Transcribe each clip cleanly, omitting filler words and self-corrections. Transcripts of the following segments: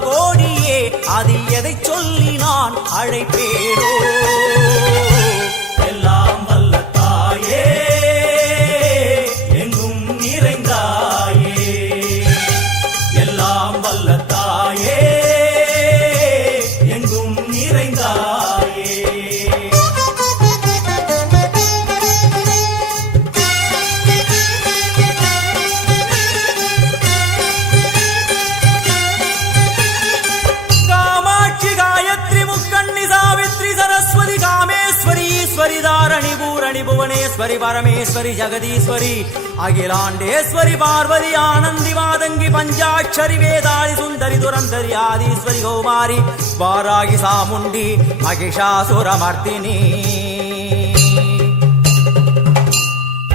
கோடியே அதில் எதை சொல்லி நான் அழைப்பேனோ எல்லாம் வல்ல தாயே எங்கும் நிறைந்தாயே எல்லாம் வல்ல தாயே எங்கும் நிறைந்தாயே தாரணி பூரணி புவனேஸ்வரி பரமேஸ்வரி ஜெகதீஸ்வரி அகிலாண்டேஸ்வரி பார்வதி ஆனந்தி மாதங்கி பஞ்சாட்சரி வேதாளி சுந்தரி துரந்தரி ஆதீஸ்வரி கௌமாரி வாராகி சாமுண்டி மகிஷாசுரமர்த்தினி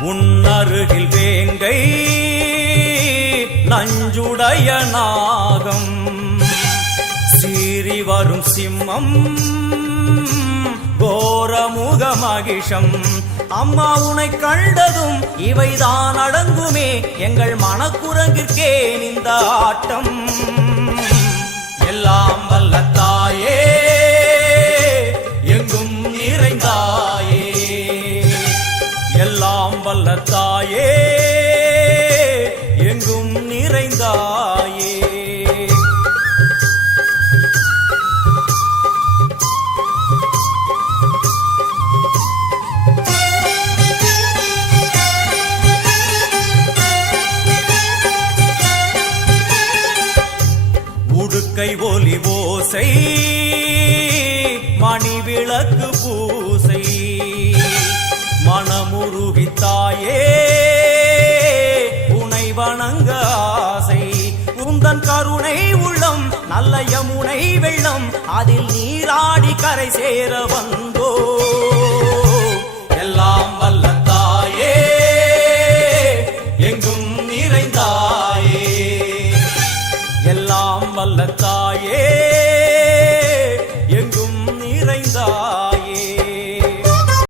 உன்னருகில் வேங்கை நஞ்சுடைய நாகம் சீறி வரும் சிம்மம் கோரமுக மகிஷம் அம்மா உனை கண்டதும் இவைதான் அடங்குமே எங்கள் மனக்குரங்கிற்கே இந்த ஆட்டம் எல்லாம் வல்ல தாயே எங்கும் நிறைந்தாயே எல்லாம் வல்ல தாயே எங்கும் நிறைந்தாயே கை ஒலி ஓசை மணி விளக்கு பூசை மனமுருகித்தாயே உனை வணங்க ஆசை உந்தன் கருணை உள்ளம் நல்ல யமுனை வெள்ளம் அதில் நீராடி கரை சேர வந்தோ எல்லாம் வல்ல தாயே எங்கும் நிறைந்தாயே எல்லாம் வல்ல தாயே